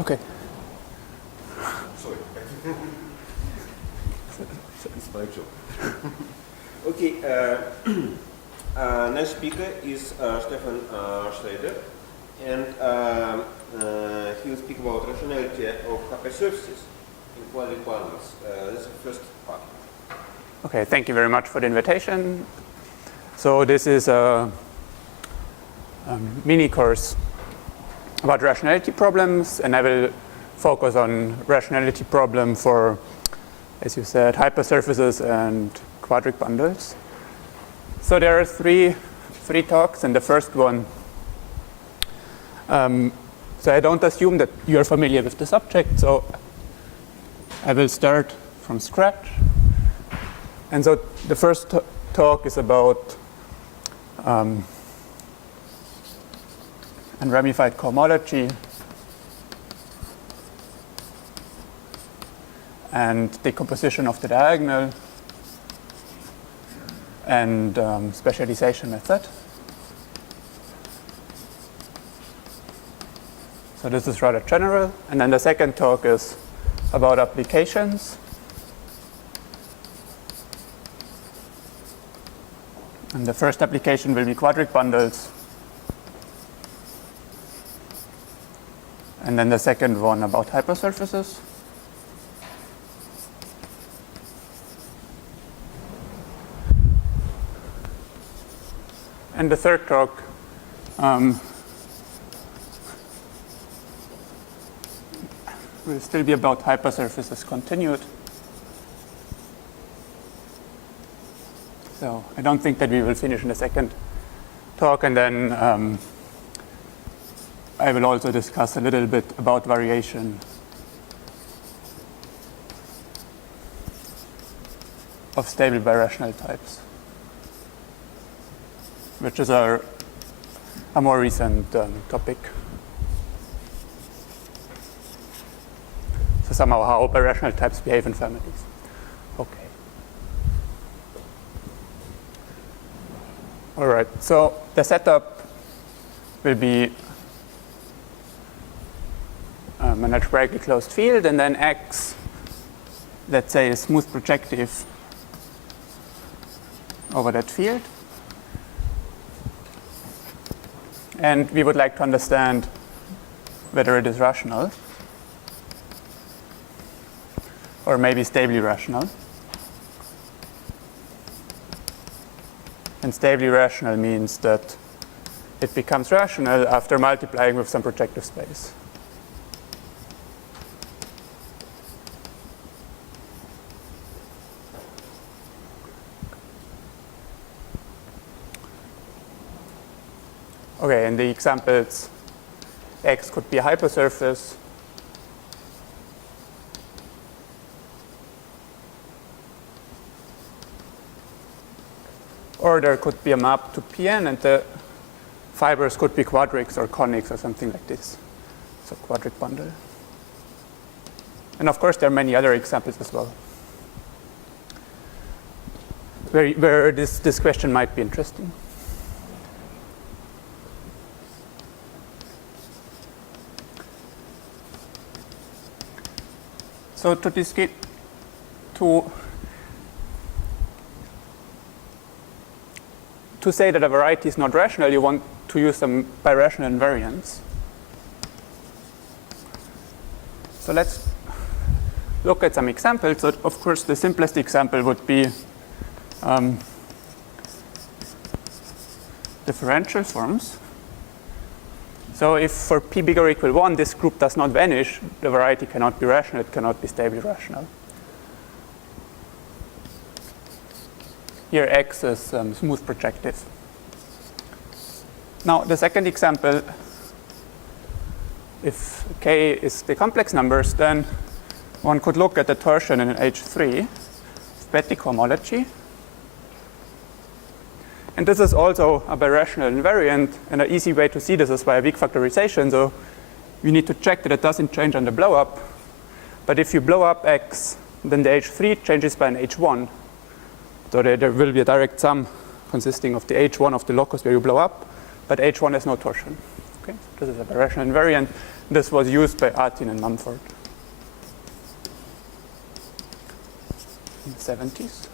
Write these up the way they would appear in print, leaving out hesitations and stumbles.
Okay. Sorry. It's my job. Okay. Next speaker is Stefan Schreieder, and he will speak about rationality of hypersurfaces in quadric bundles. This is the first part. Okay, thank you very much for the invitation. So this is a mini course about rationality problems, and I will focus on rationality problem for, as you said, hypersurfaces and quadric bundles. So there are three talks, and the first one, so I don't assume that you're familiar with the subject, so I will start from scratch. And so the first talk is about unramified cohomology and decomposition of the diagonal and specialization method. So this is rather general. And then the second talk is about applications. And the first application will be quadric bundles. And then the second one about hypersurfaces. And the third talk will still be about hypersurfaces continued. So I don't think that we will finish in the second talk, and then I will also discuss a little bit about variation of stable birational types, which is a more recent topic. So somehow how birational types behave in families. Okay. All right, so the setup will be an algebraically closed field, and then X, let's say, is smooth projective over that field. And we would like to understand whether it is rational or maybe stably rational. And stably rational means that it becomes rational after multiplying with some projective space. Okay, in the examples, X could be a hypersurface. Or there could be a map to Pn, and the fibers could be quadrics or conics or something like this. So quadric bundle. And of course, there are many other examples as well, where this question might be interesting. So to say that a variety is not rational, you want to use some birational invariants. So let's look at some examples. So of course, the simplest example would be differential forms. So if for p bigger or equal 1, this group does not vanish, the variety cannot be rational, it cannot be stably rational. Here X is smooth projective. Now the second example, if K is the complex numbers, then one could look at the torsion in H3, Petty cohomology. And this is also a birational invariant, and an easy way to see this is by a weak factorization. So we need to check that it doesn't change on the blow up. But if you blow up X, then the H3 changes by an H1. So there will be a direct sum consisting of the H1 of the locus where you blow up, but H1 has no torsion. Okay, this is a birational invariant. This was used by Artin and Mumford in the 70s.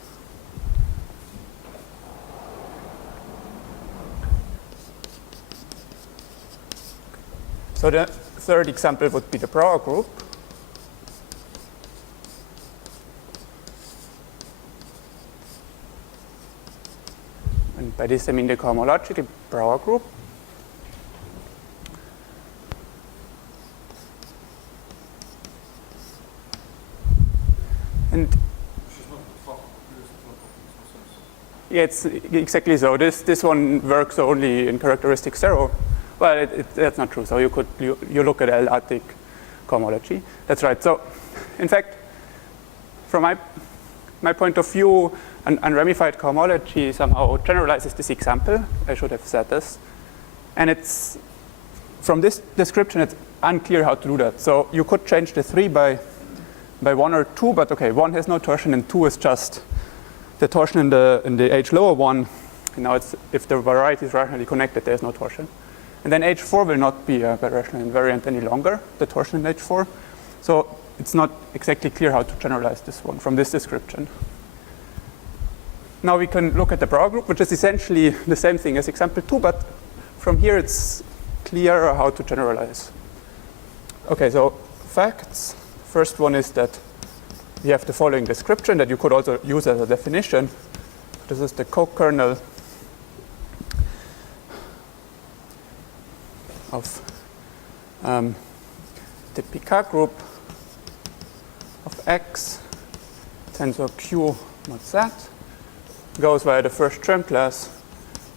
So the third example would be the Brouwer group. And by this I mean the cohomological Brouwer group. And yeah, it's exactly so. This one works only in characteristic 0. Well, that's not true. So you look at L-artic cohomology. That's right. So, in fact, from my point of view, an unramified cohomology somehow generalizes this example. I should have said this. And it's from this description, it's unclear how to do that. So you could change the 3 by 1 or 2, but okay, 1 has no torsion and 2 is just the torsion in the H lower one. And now it's if the variety is rationally connected, there's no torsion. And then H4 will not be a birational invariant any longer, the torsion in H4. So it's not exactly clear how to generalize this one from this description. Now we can look at the Brouwer group, which is essentially the same thing as example 2, but from here it's clearer how to generalize. Okay, so facts. First one is that we have the following description that you could also use as a definition. This is the co-kernel of the Picard group of X tensor Q mod Z goes via the first term class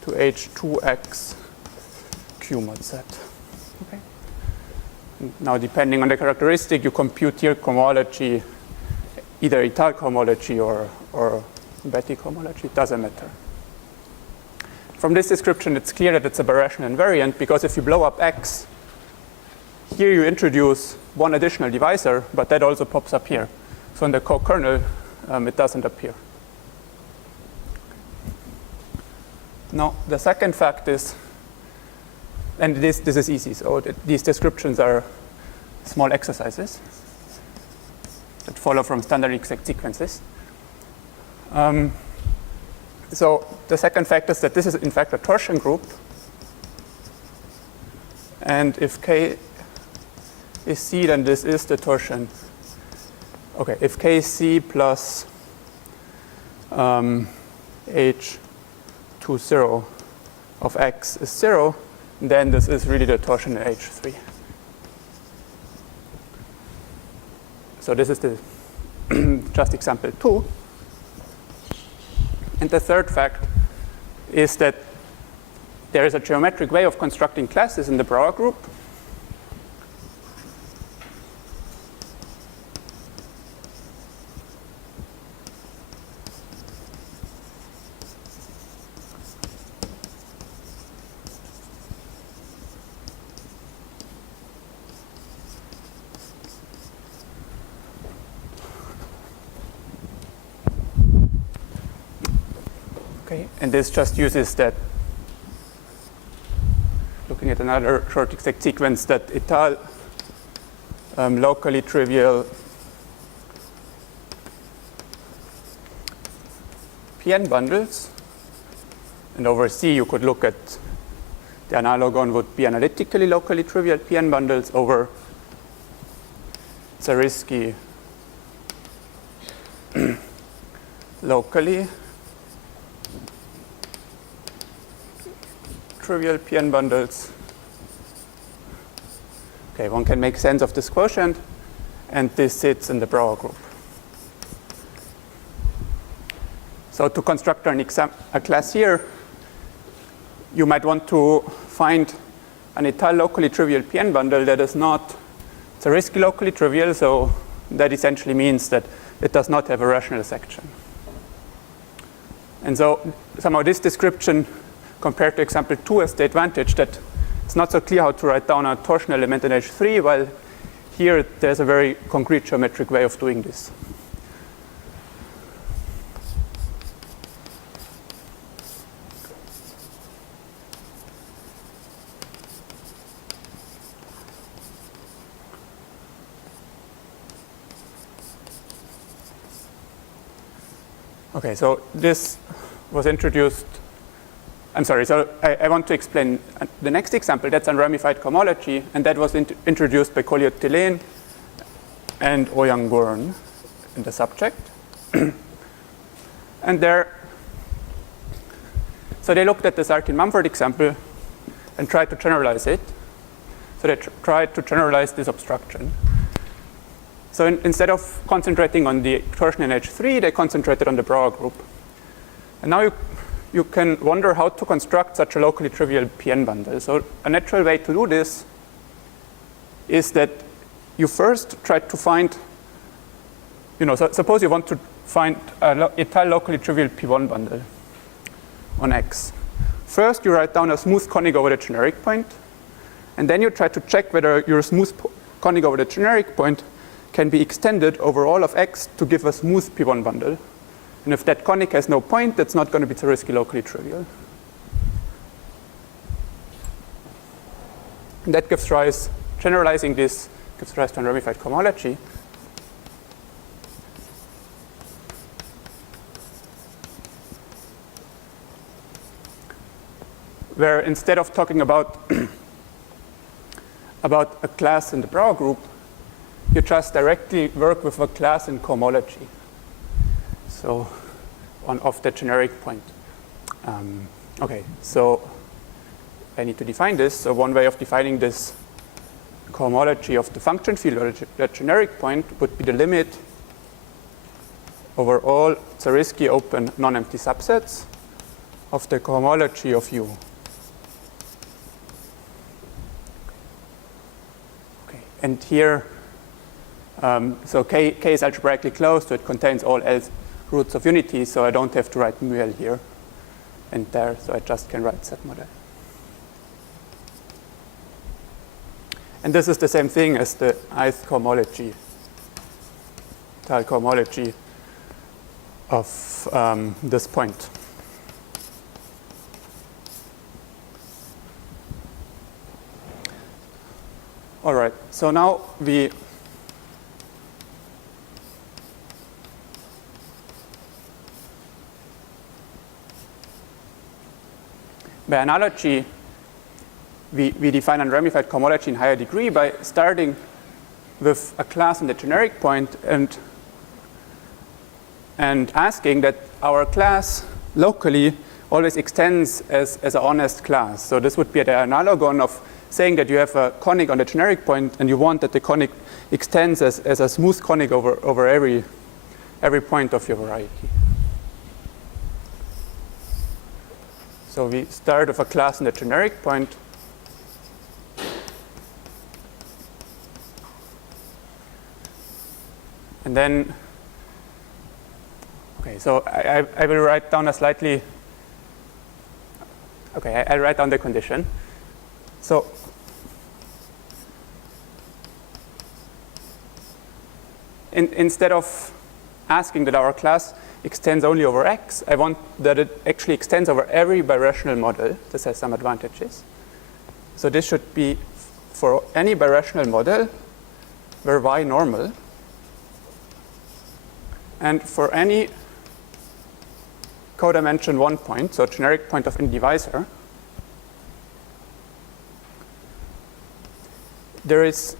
to H2X Q mod Z. Okay. Now, depending on the characteristic, you compute here cohomology, either étale cohomology or Betti cohomology. It doesn't matter. From this description, it's clear that it's a birational invariant because if you blow up X, here you introduce one additional divisor, but that also pops up here. So in the co-kernel, it doesn't appear. Now, the second fact is, and this is easy, so these descriptions are small exercises that follow from standard exact sequences. So the second fact is that this is in fact a torsion group. And if K is C, then this is the torsion. Okay, if K is C plus H20 of X is 0, then this is really the torsion in H3. So this is the just example 2. And the third fact is that there is a geometric way of constructing classes in the Brouwer group. Okay, and this just uses that, looking at another short exact sequence, that étale locally trivial PN bundles. And over C, you could look at the analogon would be analytically locally trivial PN bundles over Zariski locally trivial PN bundles. Okay, one can make sense of this quotient, and this sits in the Brouwer group. So to construct a class here, you might want to find an étale locally trivial PN bundle that is not Zariski locally trivial, so that essentially means that it does not have a rational section. And so somehow this description compared to example 2 has the advantage that it's not so clear how to write down a torsion element in H3, while here there's a very concrete geometric way of doing this. Okay, so this was introduced. I'm sorry, so I want to explain the next example. That's unramified cohomology, and that was introduced by Colliot-Thelene and Ojanguren in the subject. And so they looked at this Artin Mumford example and tried to generalize it. So they tried to generalize this obstruction. So instead of concentrating on the torsion in H3, they concentrated on the Brouwer group. And now you can wonder how to construct such a locally trivial PN bundle. So a natural way to do this is that you first try to find, so suppose you want to find a entire locally trivial P1 bundle on X. First, you write down a smooth conic over the generic point, and then you try to check whether your smooth conic over the generic point can be extended over all of X to give a smooth P1 bundle. And if that conic has no point, that's not going to be Zariski locally trivial. And that gives rise, generalizing this, gives rise to unramified cohomology. Where instead of talking about, about a class in the Brouwer group, you just directly work with a class in cohomology. So of the generic point. Okay, so I need to define this. So one way of defining this cohomology of the function field or the generic point would be the limit over all Zariski open non-empty subsets of the cohomology of U. Okay, and here, so K is algebraically closed, so it contains all else roots of unity, so I don't have to write mu L here and there, so I just can write set model. And this is the same thing as the ith cohomology, cohomology of this point. All right, so now by analogy, we define unramified cohomology in higher degree by starting with a class in the generic point and asking that our class locally always extends as an honest class. So this would be the analogon of saying that you have a conic on the generic point and you want that the conic extends as a smooth conic over every point of your variety. So we start with a class in the generic point. And then, okay, so I will write down a slightly, okay, I'll write down the condition. So instead of asking that our class extends only over X, I want that it actually extends over every birational model. This has some advantages. So this should be for any birational model where Y normal, and for any codimension 1 point, so generic point of any divisor, there is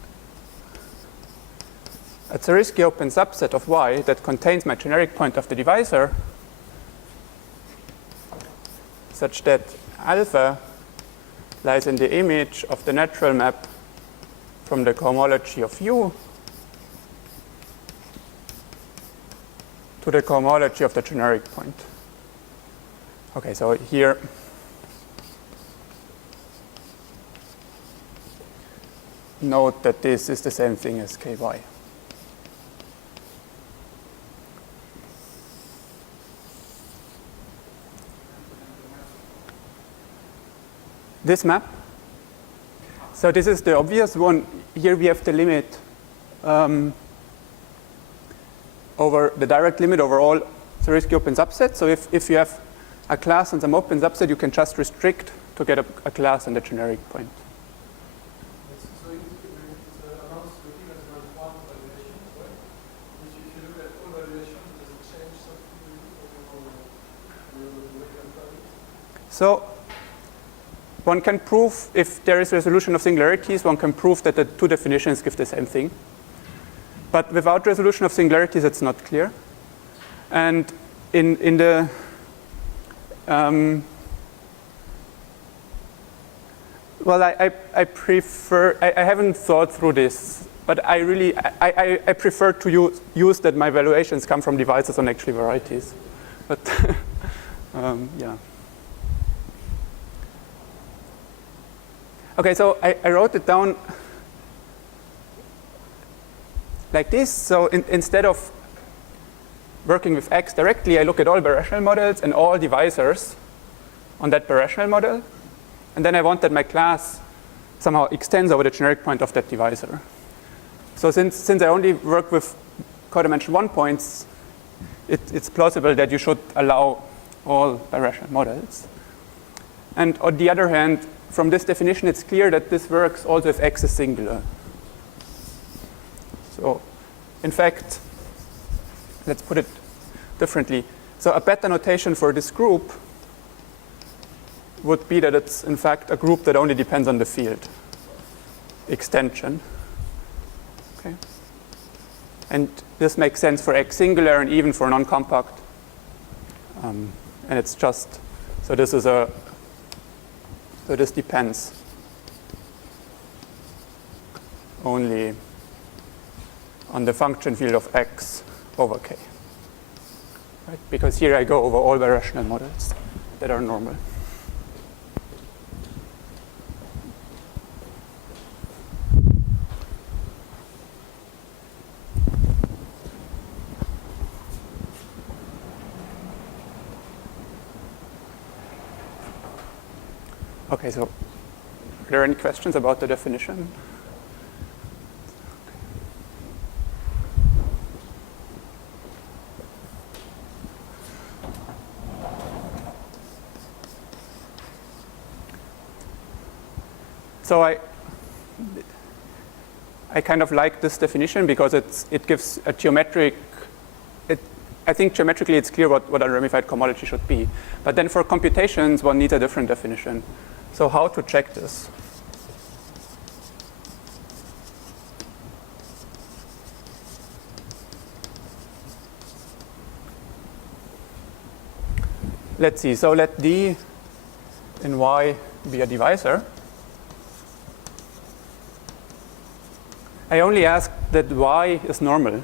a Zariski open subset of Y that contains my generic point of the divisor such that alpha lies in the image of the natural map from the cohomology of U to the cohomology of the generic point. Okay, so here note that this is the same thing as Ky. This map, so this is the obvious one. Here we have the limit over the direct limit over all Zariski open subsets. So if you have a class and some open subset, you can just restrict to get a class and a generic point. So it amounts to even as one valuation, right? Which if you look at all valuations, does it change something? So one can prove, if there is resolution of singularities, one can prove that the two definitions give the same thing. But without resolution of singularities, it's not clear. And in the well, I prefer, I haven't thought through this, but I prefer to use that my valuations come from devices on actually varieties. But yeah. Okay, so I wrote it down like this. So instead of working with X directly, I look at all birational models and all divisors on that birational model. And then I want that my class somehow extends over the generic point of that divisor. So since I only work with codimension 1 points, it's plausible that you should allow all birational models. And on the other hand, from this definition, it's clear that this works also if X is singular. So in fact, let's put it differently. So a better notation for this group would be that it's in fact a group that only depends on the field extension. Okay. And this makes sense for X singular and even for non-compact. And it's just, so this is a, so this depends only on the function field of X over K. Right? Because here I go over all birational models that are normal. Okay, so are there any questions about the definition? So I kind of like this definition because it gives a geometric, I think geometrically it's clear what unramified cohomology should be. But then for computations, one needs a different definition. So how to check this? Let's see. So let D in Y be a divisor. I only ask that Y is normal.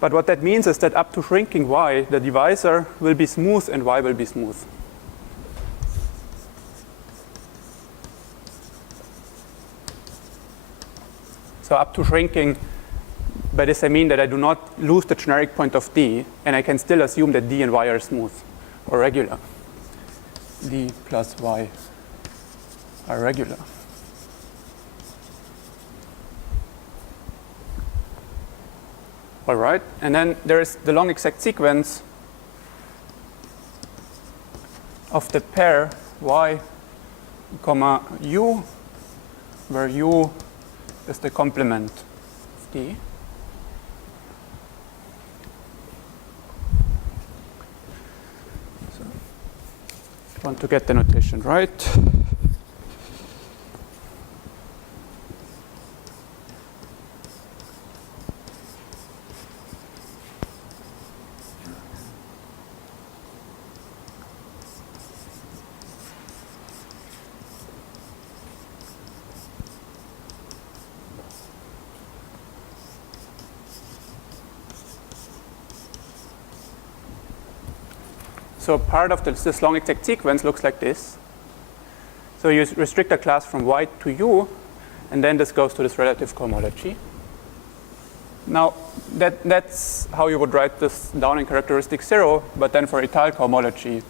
But what that means is that up to shrinking Y, the divisor will be smooth and Y will be smooth. So up to shrinking, by this I mean that I do not lose the generic point of D, and I can still assume that D and Y are smooth or regular. D plus Y are regular. All right, and then there is the long exact sequence of the pair Y, comma U, where U is the complement of D. So I want to get the notation right. So part of this long exact sequence looks like this. So you restrict a class from Y to U, and then this goes to this relative cohomology. Now, that's how you would write this down in characteristic 0, but then for Étale cohomology,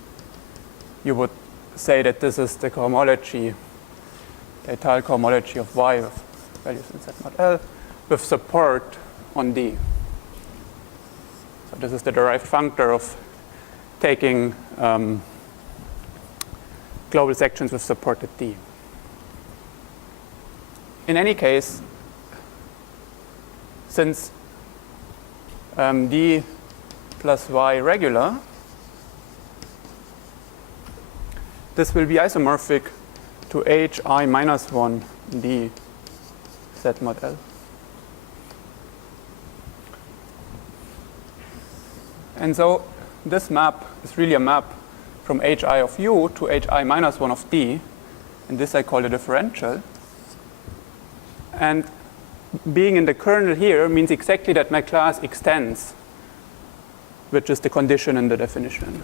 you would say that this is the cohomology, the Étale cohomology of Y with values in Z mod L, with support on D. So this is the derived functor of taking global sections with support at D. In any case, since D plus Y regular, this will be isomorphic to hi minus 1 d z mod L. And so this map is really a map from hi of u to hi minus 1 of d. And this I call the differential. And being in the kernel here means exactly that my class extends, which is the condition in the definition.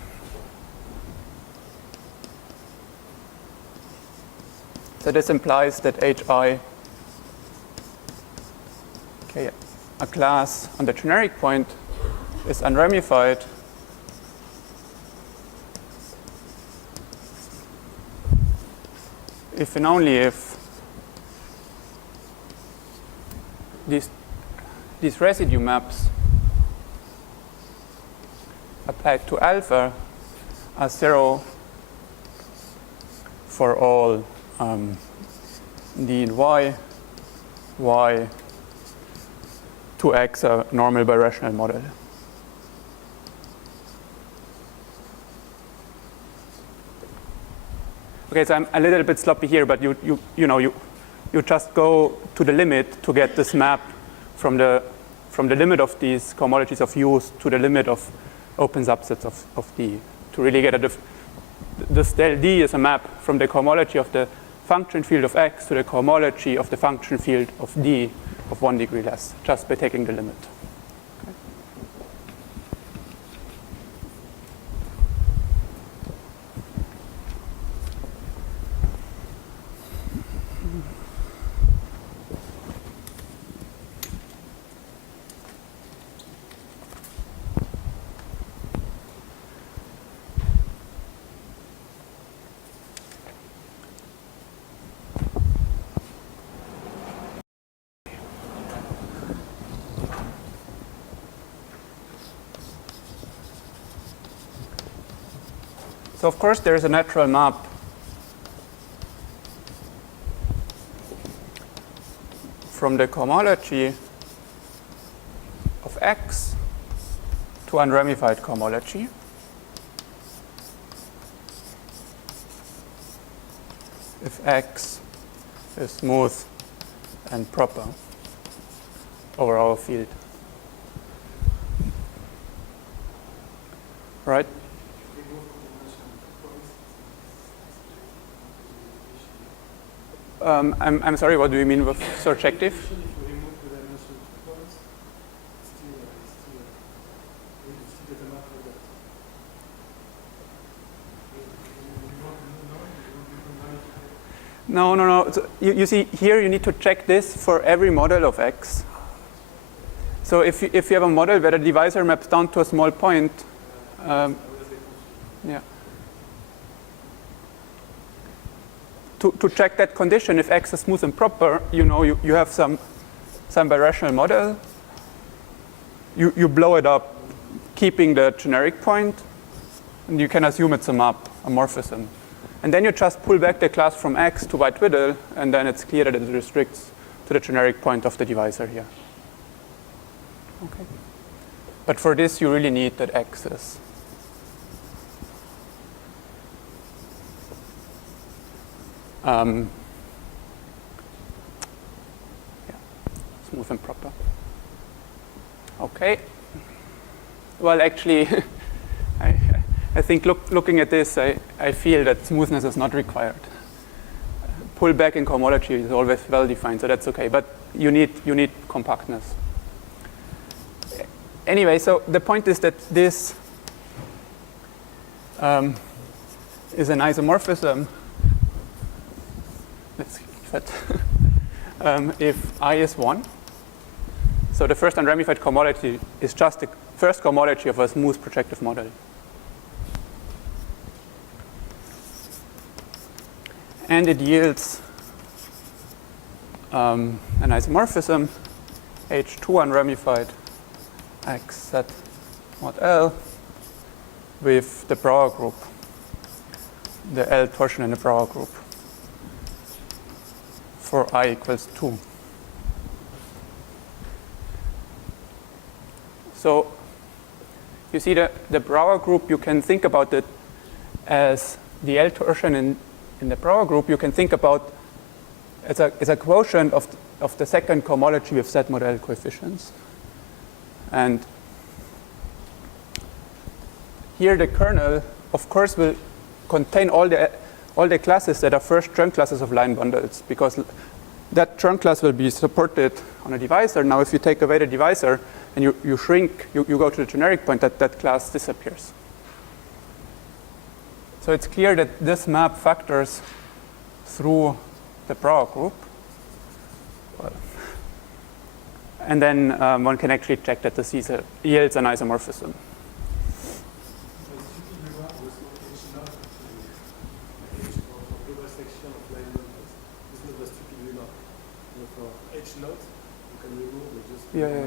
So this implies that hi, okay, a class on the generic point is unramified if and only if these residue maps applied to alpha are 0 for all d and y to x a normal birational model. Okay, so I'm a little bit sloppy here, but you just go to the limit to get this map from the limit of these cohomologies of U's to the limit of open subsets of D to really get this del D is a map from the cohomology of the function field of X to the cohomology of the function field of D of 1 degree less, just by taking the limit. Okay. So of course there is a natural map from the cohomology of X to unramified cohomology. If X is smooth and proper over our field. Right? I'm sorry, what do you mean with surjective? No. So you see, here you need to check this for every model of X. So if you have a model where the divisor maps down to a small point, yeah. To check that condition, if X is smooth and proper, you have some birational model. You blow it up, keeping the generic point, and you can assume it's a map, a morphism. And then you just pull back the class from X to white twiddle, and then it's clear that it restricts to the generic point of the divisor here. Okay. But for this, you really need that X is smooth and proper. Okay. Well, actually, I think looking at this, I feel that smoothness is not required. Pullback in cohomology is always well defined, so that's okay. But you need compactness. Anyway, so the point is that this is an isomorphism. Let's keep it. If I is 1. So the first unramified cohomology is just the first cohomology of a smooth projective model. And it yields an isomorphism H2 unramified X z mod L with the Brouwer group, the L torsion in the Brouwer group for I equals 2. So you see the Brouwer group, you can think about it as the L torsion in the Brouwer group, you can think about as a quotient of the second cohomology with Z model coefficients. And here the kernel, of course, will contain all the classes that are first Chern classes of line bundles, because that Chern class will be supported on a divisor. Now, if you take away the divisor and you shrink, you go to the generic point, that class disappears. So it's clear that this map factors through the Brouwer group. Well, and then one can actually check that this yields an isomorphism. Yeah.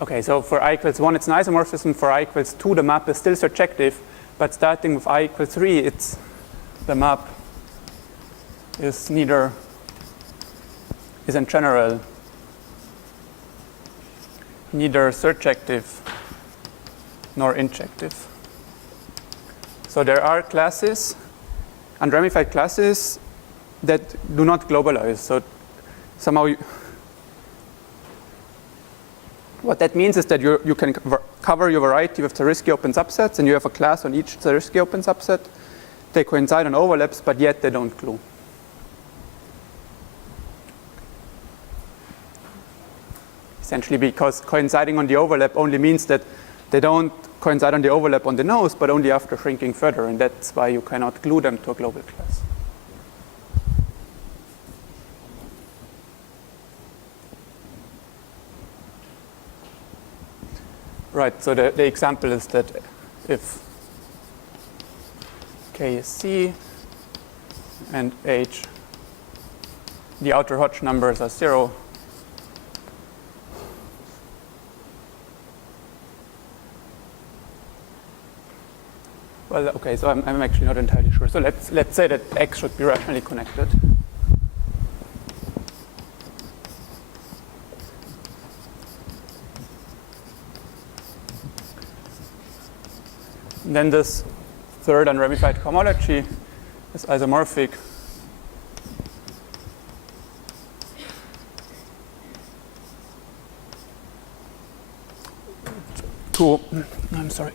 Okay, so for I equals 1, it's an isomorphism. For I equals 2, the map is still surjective, but starting with I equals 3, the map is in general neither surjective nor injective. So there are classes, unramified classes, that do not globalize. So somehow what that means is that you can cover your variety with Zariski open subsets, and you have a class on each Zariski open subset. They coincide on overlaps, but yet they don't glue. Essentially because coinciding on the overlap only means that they don't coincide on the overlap on the nose, but only after shrinking further, and that's why you cannot glue them to a global class. Right, so the example is that if K is C and H, the outer Hodge numbers are 0, well, okay, so I'm actually not entirely sure. So let's say that X should be rationally connected. And then this third unramified cohomology is isomorphic to, I'm sorry.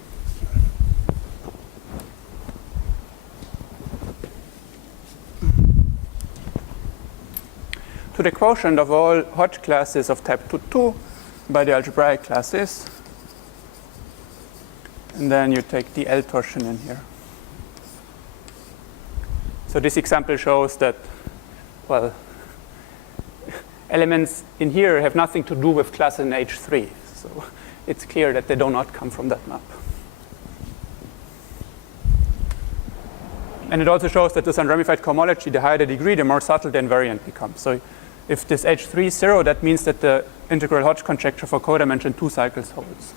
To the quotient of all Hodge classes of type 2 by the algebraic classes. And then you take the L torsion in here. So this example shows that, well, elements in here have nothing to do with class in H3. So it's clear that they do not come from that map. And it also shows that this unramified cohomology, the higher the degree, the more subtle the invariant becomes. So if this H3 is 0, that means that the integral Hodge conjecture for codimension 2 cycles holds.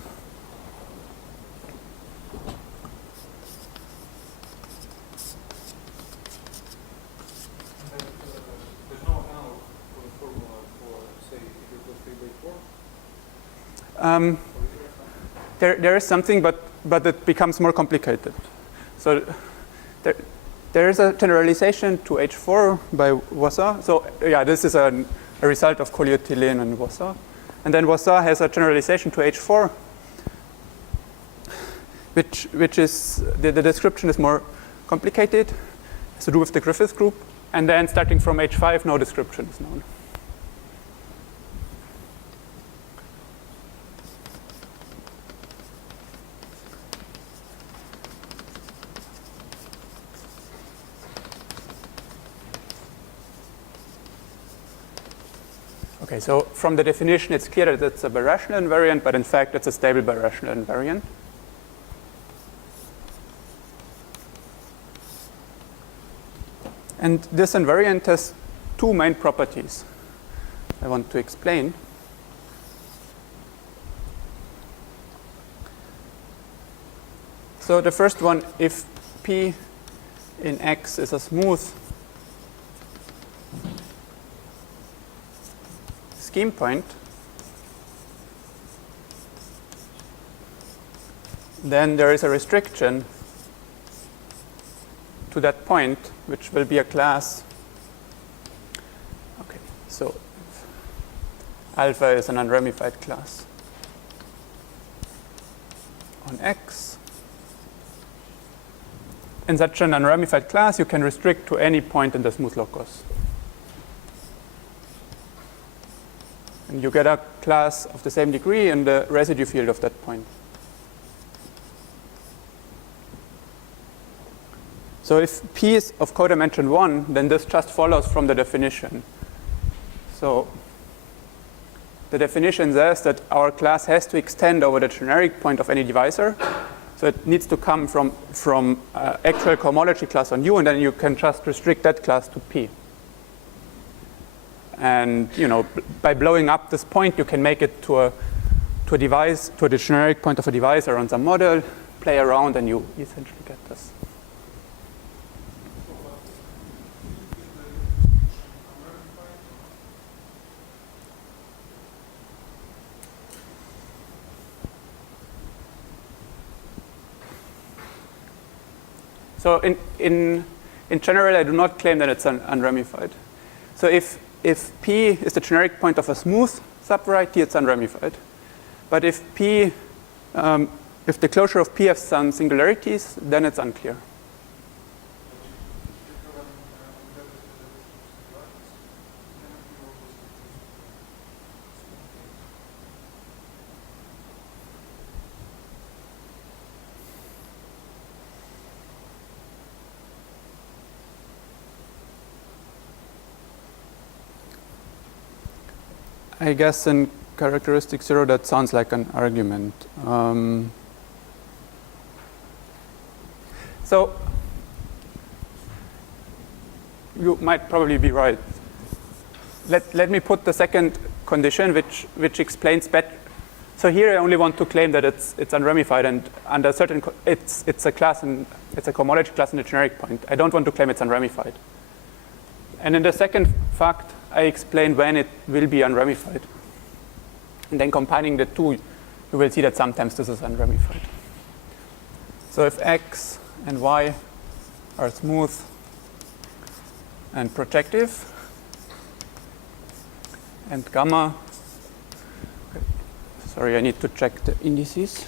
There is something, but it becomes more complicated. So there is a generalization to H4 by Voisins. So yeah, this is a result of Colliot-Thelene and Voisins. And then Voisins has a generalization to H4, which is, the description is more complicated. It has to do with the Griffith group. And then starting from H5, no description is known. Okay, so from the definition, it's clear that it's a birational invariant, but in fact, it's a stable birational invariant. And this invariant has two main properties I want to explain. So the first one, if P in X is a smooth scheme point, then there is a restriction to that point, which will be a class. Okay, so alpha is an unramified class on X. In such an unramified class, you can restrict to any point in the smooth locus. And you get a class of the same degree in the residue field of that point. So if P is of codimension 1, then this just follows from the definition. So the definition says that our class has to extend over the generic point of any divisor. So it needs to come from actual cohomology class on U, and then you can just restrict that class to P. And by blowing up this point, you can make it to a device, to the generic point of a divisor on some model, play around, and you essentially get this. So in general, I do not claim that it's unramified. So if P is the generic point of a smooth subvariety, it's unramified. But if the closure of P has some singularities, then it's unclear. I guess in characteristic 0, that sounds like an argument. So you might probably be right. Let me put the second condition, which explains better. So here I only want to claim that it's unramified, and under certain it's a class and it's a cohomology class in the generic point. I don't want to claim it's unramified. And in the second fact, I explain when it will be unramified. And then combining the two, you will see that sometimes this is unramified. So if X and Y are smooth and projective, and gamma, okay, sorry, I need to check the indices.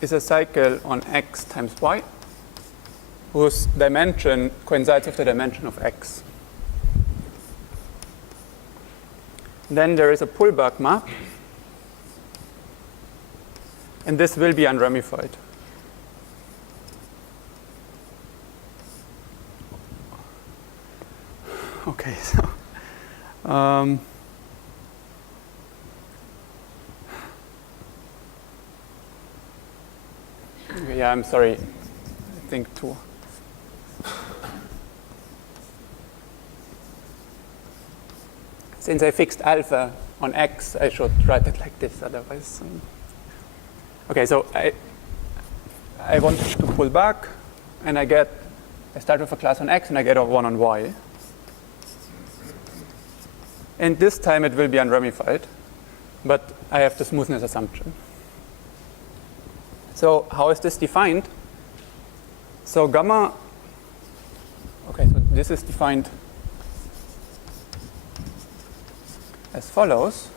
Is a cycle on X times Y, whose dimension coincides with the dimension of X. Then there is a pullback map, and this will be unramified. Okay, so yeah, I'm sorry. I think two. Since I fixed alpha on X, I should write it like this, otherwise. Okay, so I want to pull back, and I start with a class on X, and I get a one on Y. And this time it will be unramified, but I have the smoothness assumption. So how is this defined? So gamma, okay, so this is defined as follows.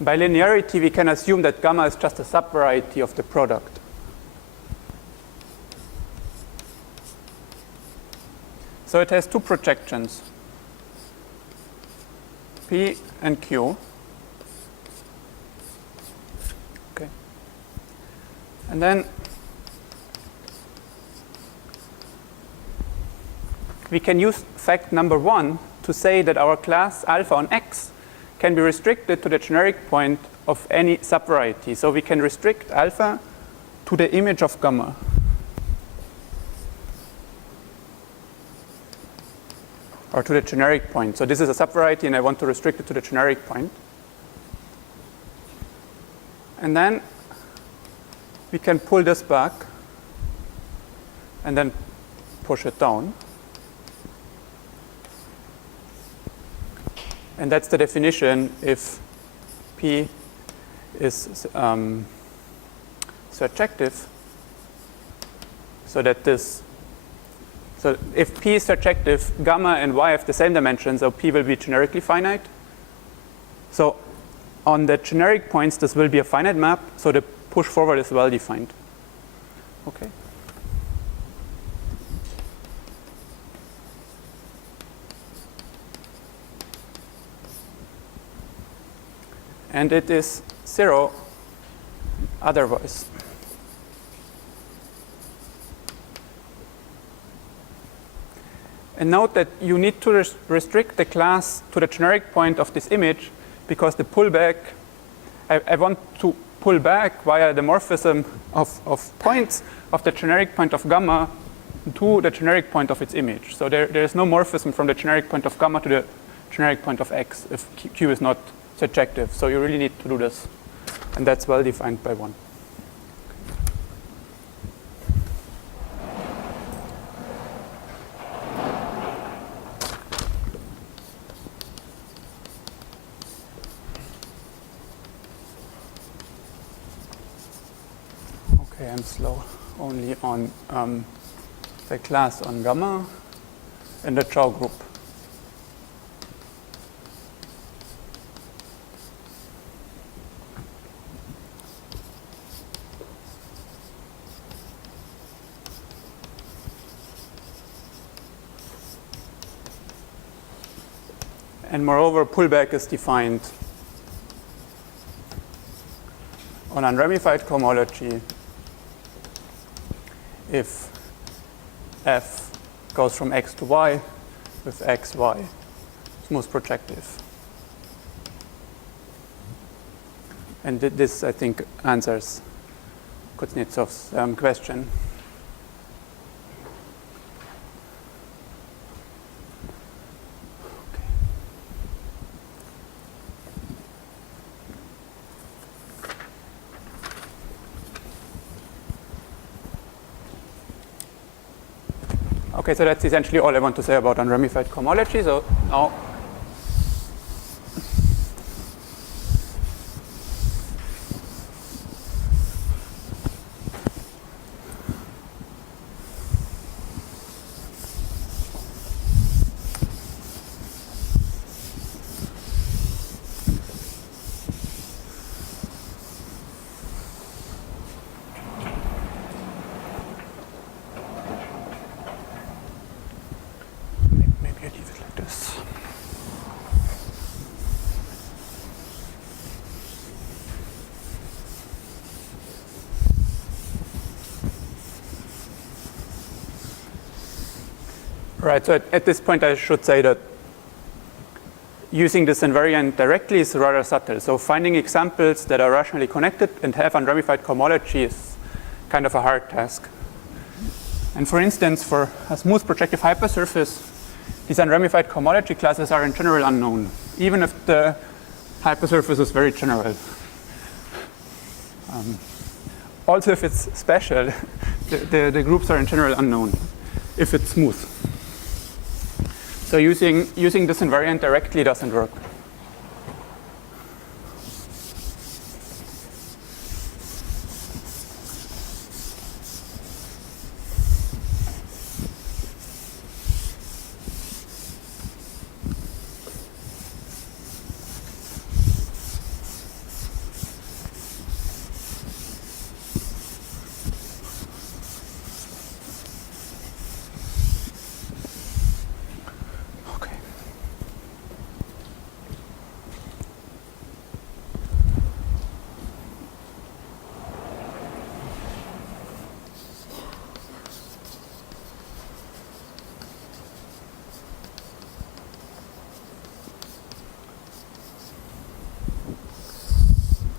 By linearity, we can assume that gamma is just a subvariety of the product. So it has two projections, P and Q. Okay. And then we can use fact number 1 to say that our class alpha on X can be restricted to the generic point of any subvariety. So we can restrict alpha to the image of gamma. Or to the generic point. So this is a subvariety, and I want to restrict it to the generic point. And then we can pull this back and then push it down. And that's the definition if P is surjective, so that this, so if P is surjective, gamma and Y have the same dimension, so P will be generically finite. So on the generic points, this will be a finite map, so the push forward is well defined. Okay. And it is 0 otherwise. And note that you need to restrict the class to the generic point of this image, because the pullback, I want to pull back via the morphism of points of the generic point of gamma to the generic point of its image. So there is no morphism from the generic point of gamma to the generic point of x if Q is not surjective. So you really need to do this. And that's well defined by 1. Okay, I'm slow only on the class on gamma and the Chow group. And moreover, pullback is defined on unramified cohomology if f goes from x to y with x, y, smooth projective. And this, I think, answers Kuznetsov's question. Okay, so that's essentially all I want to say about unramified cohomology. So now right, so at this point I should say that using this invariant directly is rather subtle. So finding examples that are rationally connected and have unramified cohomology is kind of a hard task. And for instance, for a smooth projective hypersurface, these unramified cohomology classes are in general unknown, even if the hypersurface is very general. Also, if it's special, the groups are in general unknown, if it's smooth. So using this invariant directly doesn't work.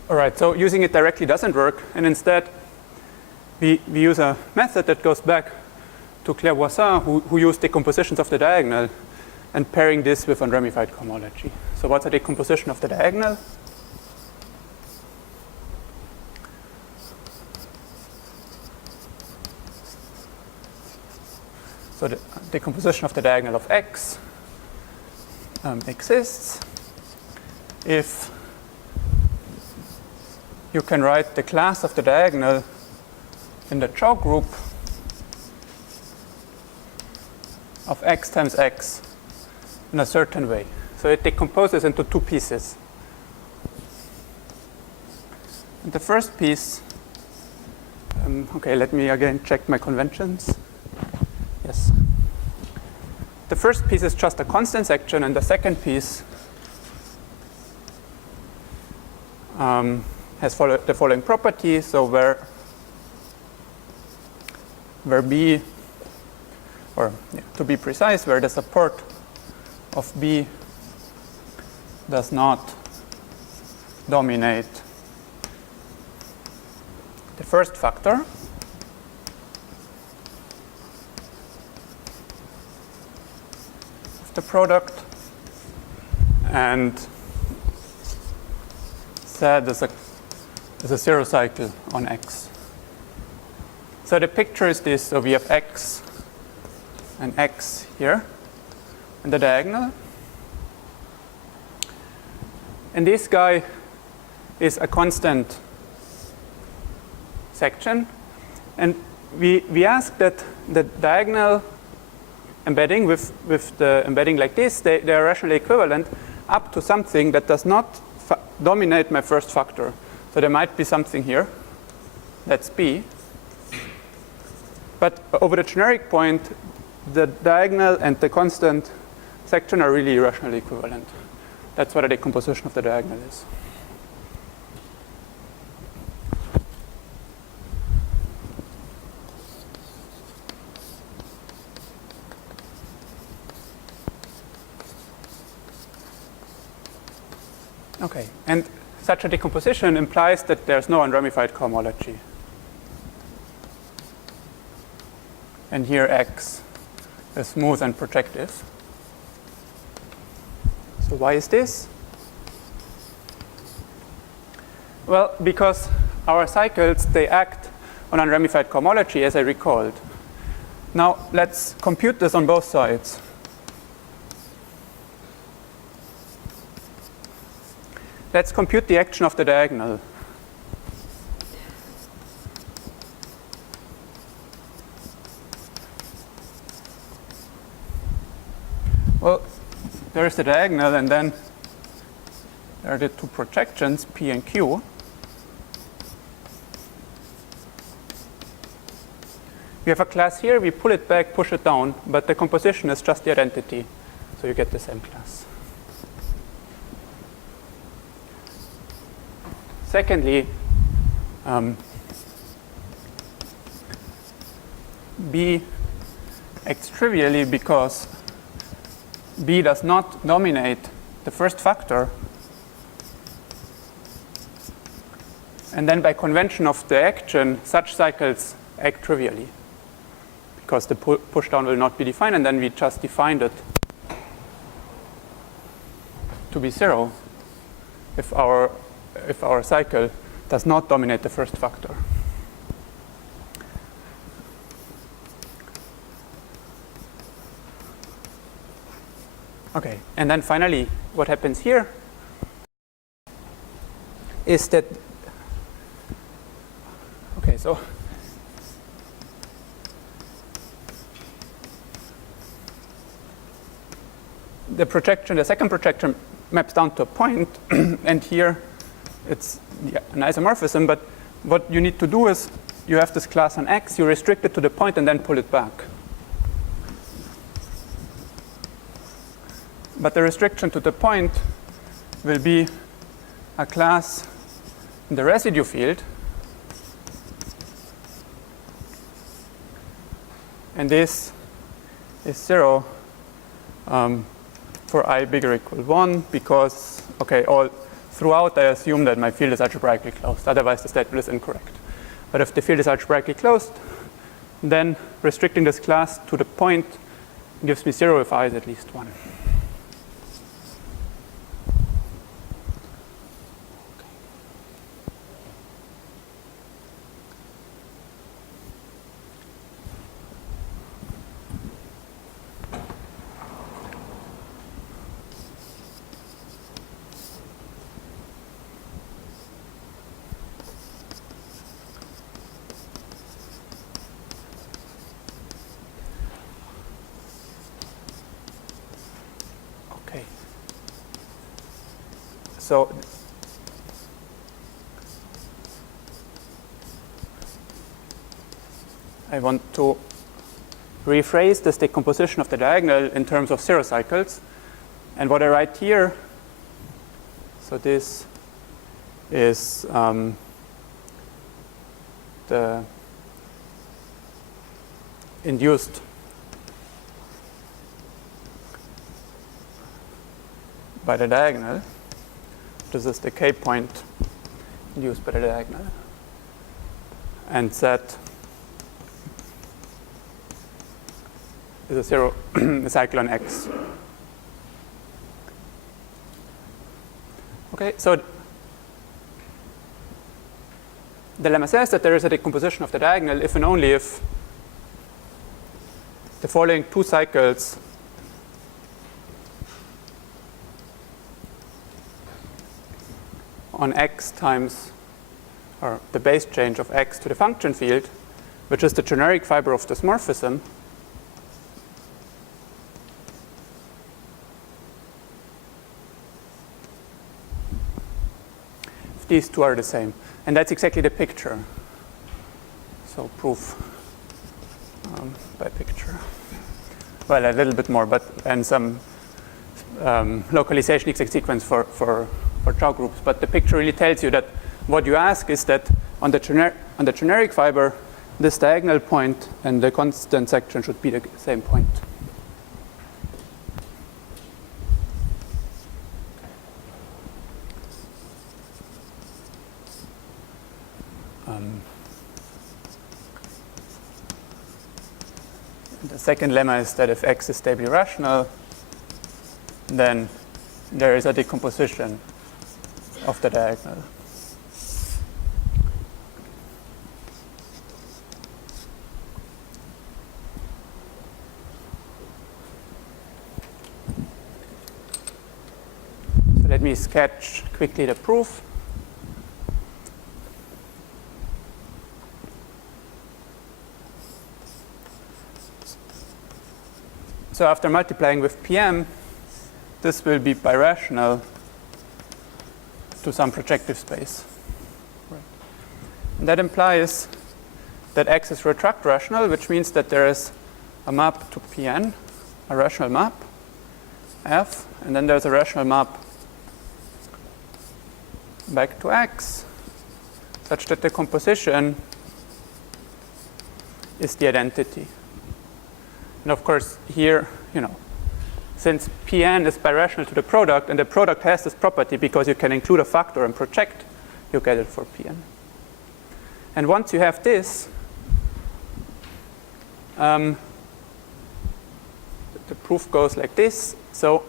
All right, so using it directly doesn't work, and instead we use a method that goes back to Claire Voisins, who used decompositions of the diagonal and pairing this with unramified cohomology. So what's a decomposition of the diagonal? So the decomposition of the diagonal of X exists if you can write the class of the diagonal in the Chow group of X times X in a certain way. So it decomposes into two pieces. And the first piece, okay, let me again check my conventions. Yes. The first piece is just a constant section, and the second piece has the following property. So where B, or to be precise, where the support of B does not dominate the first factor, of the product, and Z is a zero cycle on X. So the picture is this. So we have X and X here in the diagonal. And this guy is a constant section. And we ask that the diagonal embedding with the embedding like this, they are rationally equivalent up to something that does not dominate my first factor. So there might be something here. That's B. But over the generic point, the diagonal and the constant section are really rationally equivalent. That's what the decomposition of the diagonal is. Okay, and such a decomposition implies that there's no unramified cohomology. And here X is smooth and projective. So why is this? Well, because our cycles, they act on unramified cohomology, as I recalled. Now, let's compute this on both sides. Let's compute the action of the diagonal. Well, there is the diagonal, and then there are the two projections, P and Q. We have a class here, we pull it back, push it down, but the composition is just the identity. So you get the same class. Secondly, B acts trivially because B does not dominate the first factor. And then by convention of the action, such cycles act trivially because the push down will not be defined, and then we just defined it to be zero if our cycle does not dominate the first factor. Okay, and then finally, what happens here is that, okay, so the projection, the second projection maps down to a point, and here it's an isomorphism, but what you need to do is you have this class on X, you restrict it to the point and then pull it back. But the restriction to the point will be a class in the residue field, and this is 0 for I bigger or equal 1 because, okay, throughout I assume that my field is algebraically closed, otherwise the statement is incorrect. But if the field is algebraically closed, then restricting this class to the point gives me 0 if I is at least 1. So I want to rephrase this decomposition of the diagonal in terms of zero cycles. And what I write here, so this is the induced by the diagonal. This is the k point induced by the diagonal. And Z is a zero cycle on X. Okay, so the lemma says that there is a decomposition of the diagonal if and only if the following two cycles on X times, or the base change of X to the function field, which is the generic fiber of this morphism, these two are the same. And that's exactly the picture. So proof by picture. Well, a little bit more, but and some localization exact sequence for Chow groups. But the picture really tells you that what you ask is that on the generic fiber, this diagonal point and the constant section should be the same point. The second lemma is that if X is stably rational, then there is a decomposition of the diagonal. So let me sketch quickly the proof. So after multiplying with PM, this will be birational to some projective space. Right. And that implies that X is retract rational, which means that there is a map to Pn, a rational map, F, and then there's a rational map back to X, such that the composition is the identity. And of course, here, since Pn is birational to the product, and the product has this property because you can include a factor and project, you get it for Pn. And once you have this, the proof goes like this. So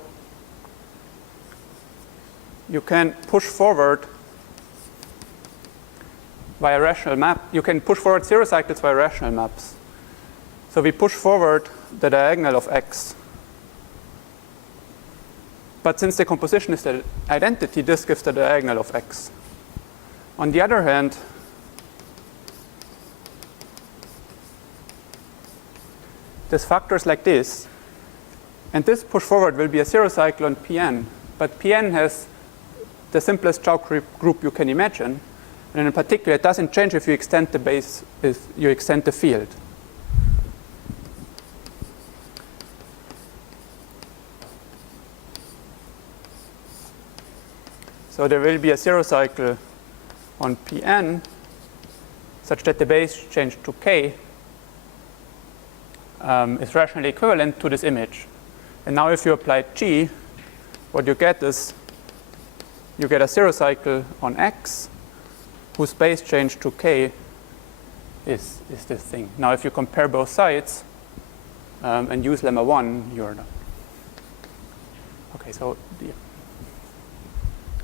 you can push forward via rational map. You can push forward zero cycles via rational maps. So we push forward the diagonal of X. But since the composition is the identity, this gives the diagonal of X. On the other hand, this factor is like this. And this push forward will be a zero cycle on Pn. But Pn has the simplest Chow group you can imagine. And in particular, it doesn't change if you extend the base, if you extend the field. So there will be a zero cycle on Pn such that the base change to K is rationally equivalent to this image. And now if you apply G, what you get is you get a zero cycle on X whose base change to K is this thing. Now if you compare both sides and use lemma 1, you're done. Okay, so yeah.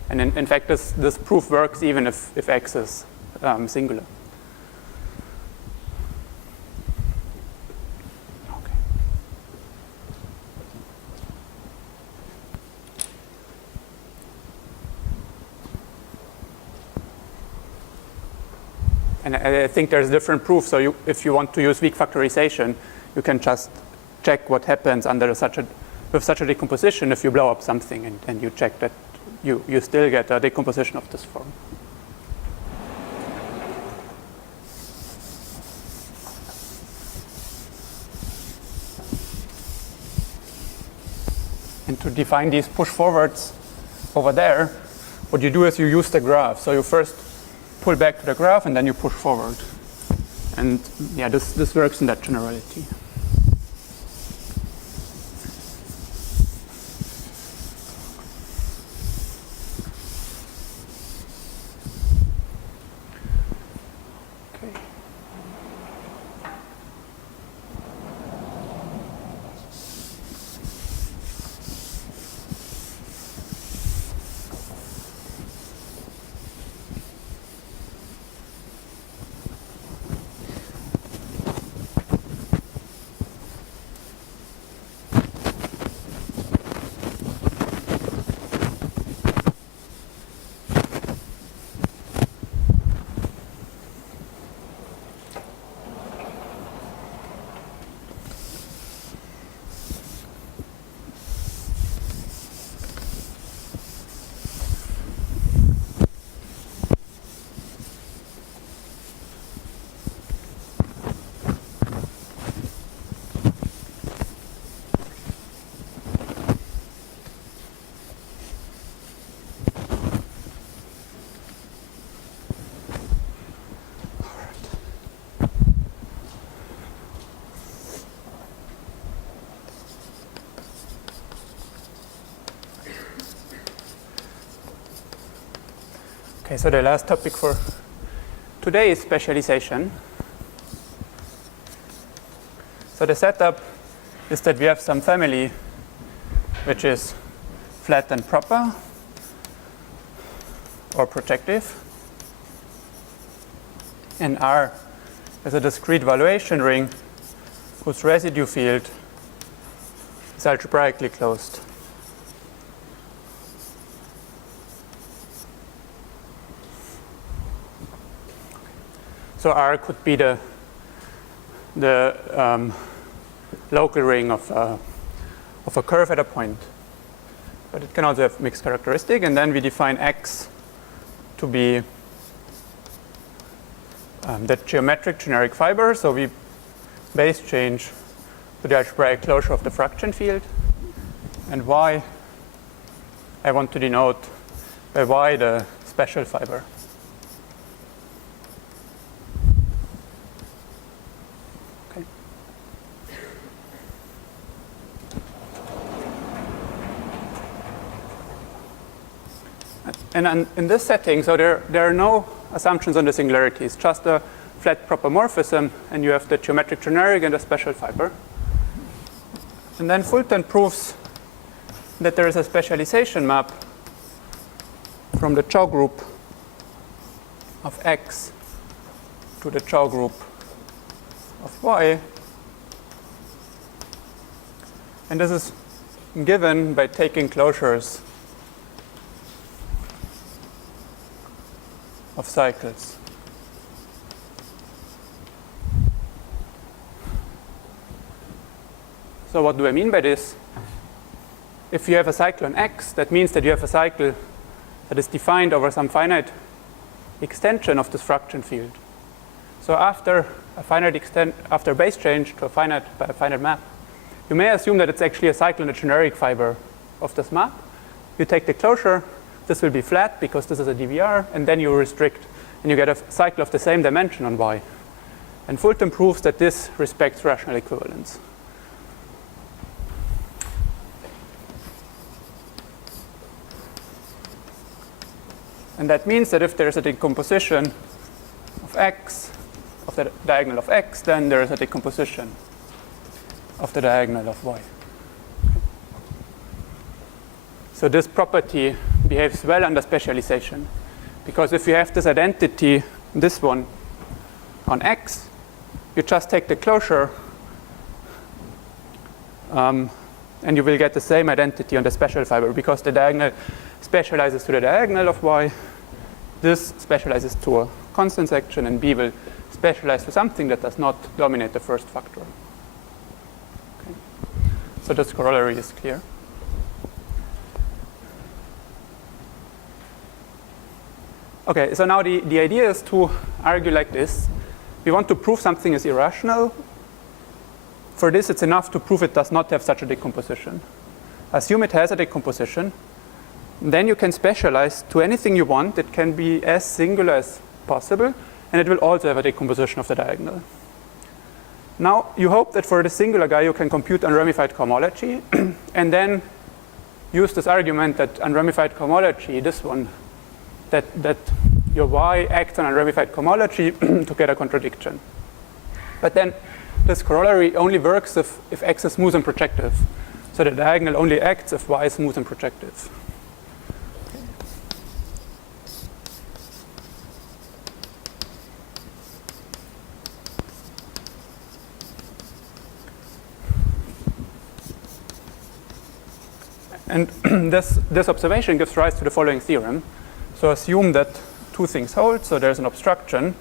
And in fact, this proof works even if X is singular. Okay. And I think there's different proofs. So if you want to use weak factorization, you can just check what happens under with such a decomposition if you blow up something, and you check that you still get a decomposition of this form. And to define these push forwards over there, what you do is you use the graph. So you first pull back to the graph and then you push forward. And yeah, this works in that generality. Okay, so the last topic for today is specialization. So the setup is that we have some family which is flat and proper or projective, and R is a discrete valuation ring whose residue field is algebraically closed. So R could be the local ring of a curve at a point, but it can also have mixed characteristic. And then we define X to be the geometric generic fiber. So we base change to the algebraic closure of the fraction field, and Y I want to denote by Y the special fiber. And in this setting, so there are no assumptions on the singularity. It's just a flat proper morphism, and you have the geometric generic and the special fiber. And then Fulton proves that there is a specialization map from the Chow group of X to the Chow group of Y. And this is given by taking closures of cycles. So what do I mean by this? If you have a cycle on X, that means that you have a cycle that is defined over some finite extension of this fraction field. So after a finite after base change to a finite by a finite map, you may assume that it's actually a cycle in the generic fiber of this map. You take the closure. This will be flat because this is a DVR, and then you restrict, and you get a cycle of the same dimension on Y. And Fulton proves that this respects rational equivalence. And that means that if there is a decomposition of X, of the diagonal of X, then there is a decomposition of the diagonal of Y. So this property behaves well under specialization, because if you have this identity, this one, on X, you just take the closure and you will get the same identity on the special fiber, because the diagonal specializes to the diagonal of Y. This specializes to a constant section, and B will specialize to something that does not dominate the first factor. Okay. So this corollary is clear. Okay, so now the idea is to argue like this. We want to prove something is irrational. For this, it's enough to prove it does not have such a decomposition. Assume it has a decomposition. Then you can specialize to anything you want. It can be as singular as possible, and it will also have a decomposition of the diagonal. Now, you hope that for the singular guy, you can compute unramified cohomology, and then use this argument that unramified cohomology, this one, that your y acts on unramified cohomology to get a contradiction. But then this corollary only works if x is smooth and projective. So the diagonal only acts if y is smooth and projective. And this observation gives rise to the following theorem. So assume that two things hold. So there's an obstruction.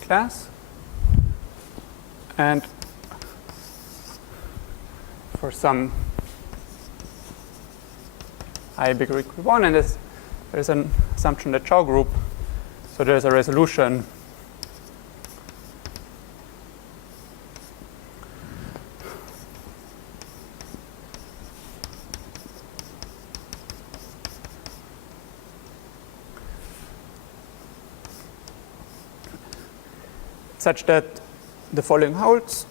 Class. And for some I bigger or equal to 1, and there's an assumption that Chow group. So there's a resolution such that the following holds.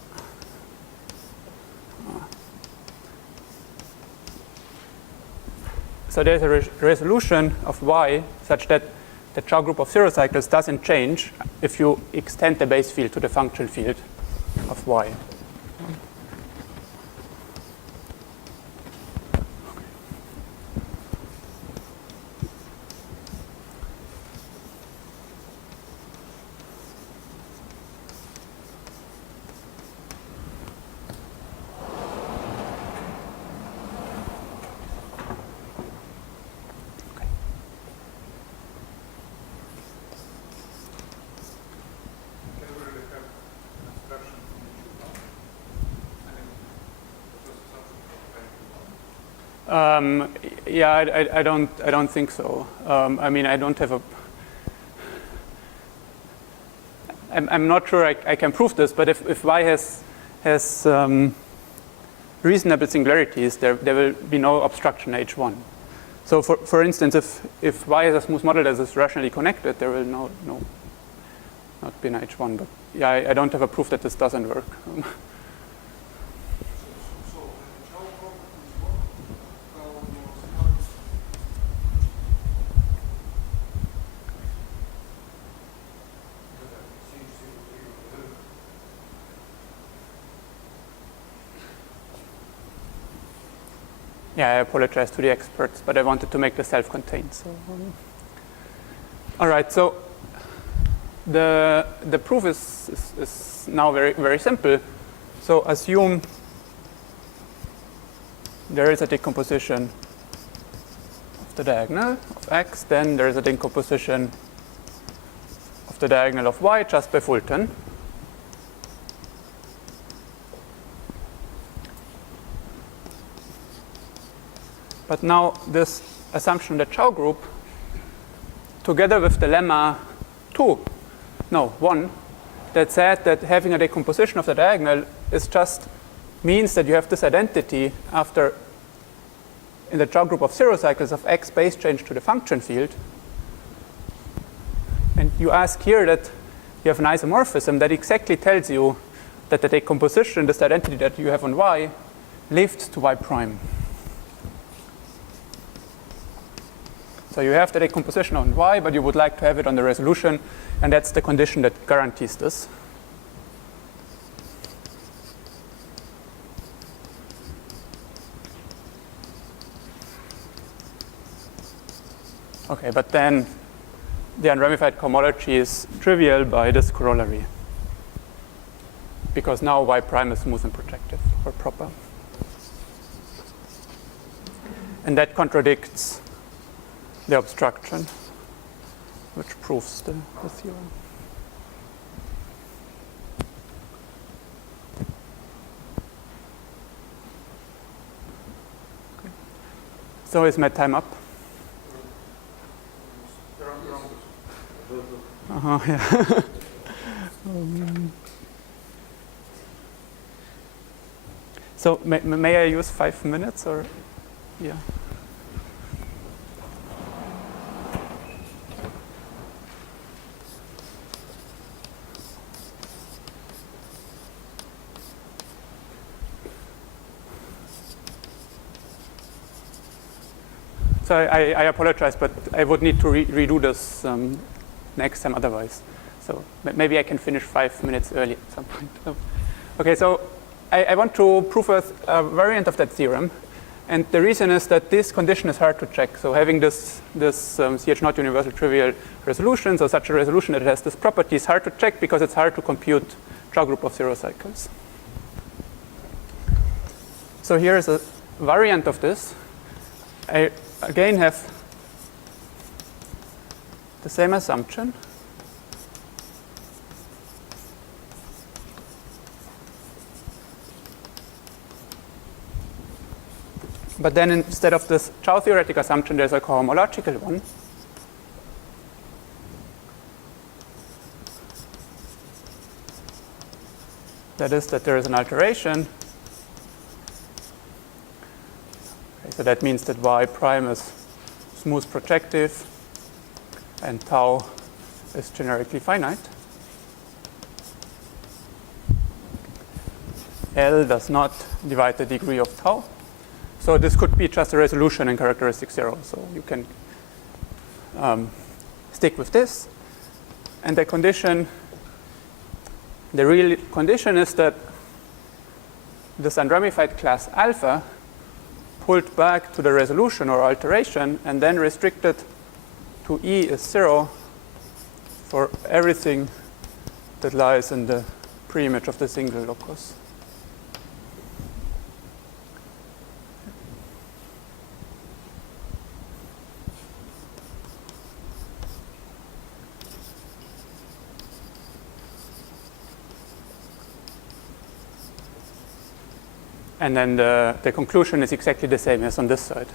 So there's a resolution of y such that the Chow group of zero cycles doesn't change if you extend the base field to the function field of y. Yeah, I don't think so. I mean, I don't have a. I'm not sure I can prove this, but if y has reasonable singularities, there will be no obstruction H1. So for instance, if y has a smooth model that is rationally connected, there will not be an H1. But yeah, I don't have a proof that this doesn't work. Yeah, I apologize to the experts, but I wanted to make this self-contained. So, all right. So the proof is now very, very simple. So assume there is a decomposition of the diagonal of x, then there is a decomposition of the diagonal of y just by Fulton. But now this assumption of the Chow group, together with the lemma 1, that said that having a decomposition of the diagonal means that you have this identity after, in the Chow group of zero cycles of x base change to the function field. And you ask here that you have an isomorphism that exactly tells you that the decomposition, this identity that you have on y, lifts to y prime. So you have the decomposition on y, but you would like to have it on the resolution, and that's the condition that guarantees this. Okay, but then the unramified cohomology is trivial by this corollary, because now y prime is smooth and projective or proper. And that contradicts the obstruction, which proves the theorem. So is my time up? Yeah. So may I use 5 minutes or, yeah. So I apologize, but I would need to redo this next time otherwise. So maybe I can finish 5 minutes early at some point. Okay, so I want to prove a variant of that theorem. And the reason is that this condition is hard to check. So having this CH0 universal trivial resolution, so such a resolution that has this property is hard to check because it's hard to compute Chow group of 0 cycles. So here is a variant of this. I again have the same assumption. But then instead of this Chow theoretic assumption, there's a cohomological one. That is that there is an alteration. Okay, so that means that y prime is smooth projective and tau is generically finite. L does not divide the degree of tau. So this could be just a resolution in characteristic 0. So you can stick with this. And the condition, the real condition is that this unramified class alpha pulled back to the resolution or alteration and then restricted to E is 0 for everything that lies in the preimage of the single locus. And then the conclusion is exactly the same as on this side.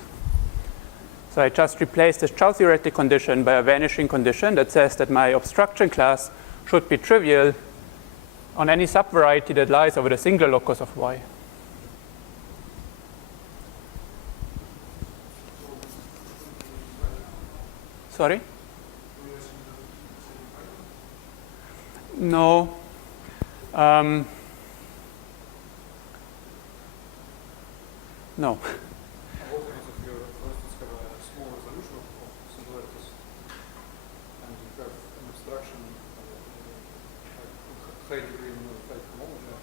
So I just replaced this Chow theoretic condition by a vanishing condition that says that my obstruction class should be trivial on any subvariety that lies over the single locus of y. Sorry? No. No. What happens if you, for instance, have a small resolution of singularities and you have an abstraction high degree nontrivial cohomology?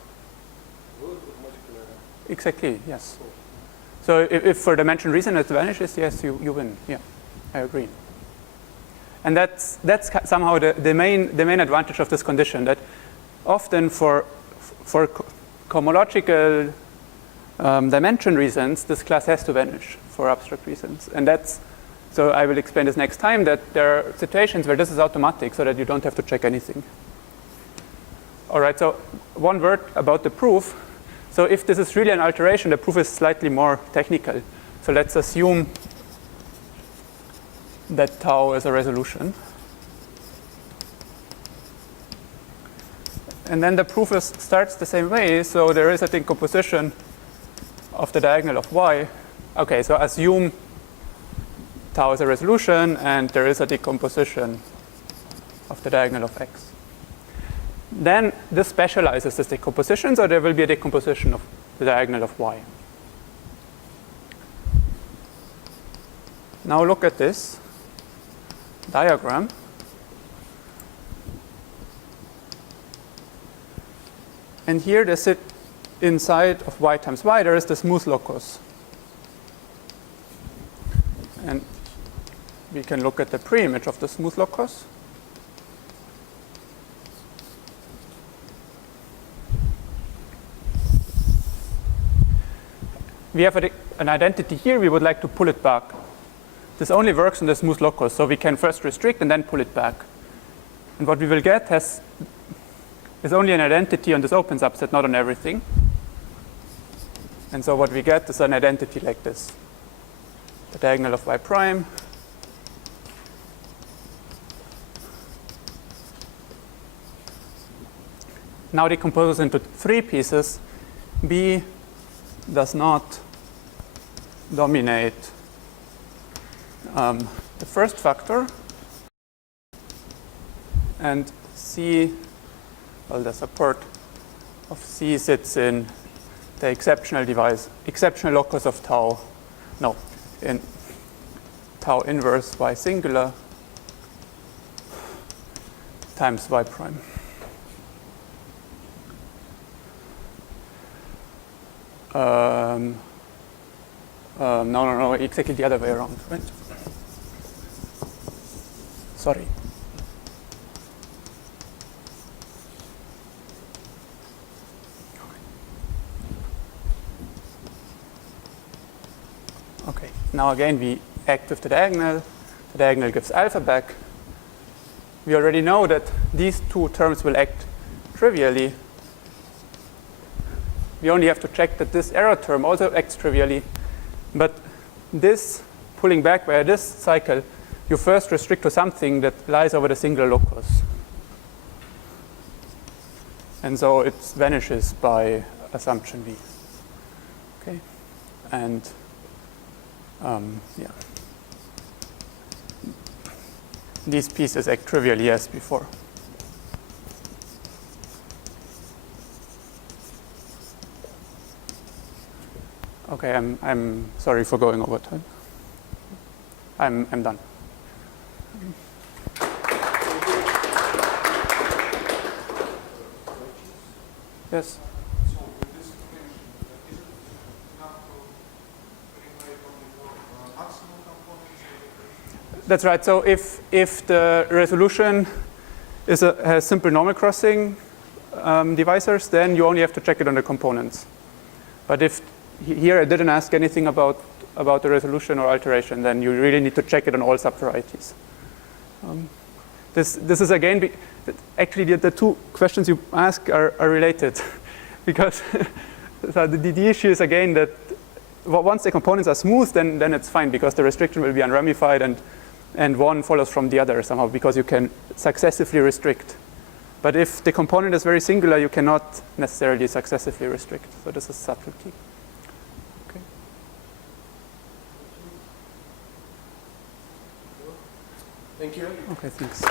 Will it automatically? Exactly, yes. So if for the mentioned reason it vanishes, yes, you win. Yeah, I agree. And that's somehow the main advantage of this condition, that often for cohomological dimension reasons, this class has to vanish for abstract reasons. And so I will explain this next time, that there are situations where this is automatic so that you don't have to check anything. All right, so one word about the proof. So if this is really an alteration, the proof is slightly more technical. So let's assume that tau is a resolution. And then the proof starts the same way. So there is a decomposition of the diagonal of y. Okay, so assume tau is a resolution and there is a decomposition of the diagonal of x. Then this specializes this decomposition, so there will be a decomposition of the diagonal of y. Now look at this diagram. And here they sit inside of y times y, there is the smooth locus. And we can look at the preimage of the smooth locus. We have an identity here, we would like to pull it back. This only works in the smooth locus, so we can first restrict and then pull it back. And what we will get is only an identity on this open subset, not on everything. And so what we get is an identity like this. the diagonal of y prime. Now decomposes into 3 pieces. B does not dominate the first factor, and C, well, the support of C sits in the exceptional locus of tau, no, in tau inverse y singular times y prime. No, exactly the other way around, right? Sorry. Okay, now again we act with the diagonal. The diagonal gives alpha back. We already know that these 2 terms will act trivially. We only have to check that this error term also acts trivially. But this pulling back via this cycle, you first restrict to something that lies over the singular locus. And so it vanishes by assumption V. Okay, and yeah, these pieces act trivially as before. Okay, I'm sorry for going over time. I'm done. Yes. So with this explanation, is it enough to relate only for maximum components? That's right. So if the resolution has simple normal crossing divisors, then you only have to check it on the components. But if here I didn't ask anything about the resolution or alteration, then you really need to check it on all subvarieties. This is again, actually the 2 questions you ask are related because so the issue is again that once the components are smooth, then it's fine because the restriction will be unramified and one follows from the other somehow because you can successively restrict. But if the component is very singular, you cannot necessarily successively restrict. So this is subtlety. Okay. Thank you. Okay, thanks.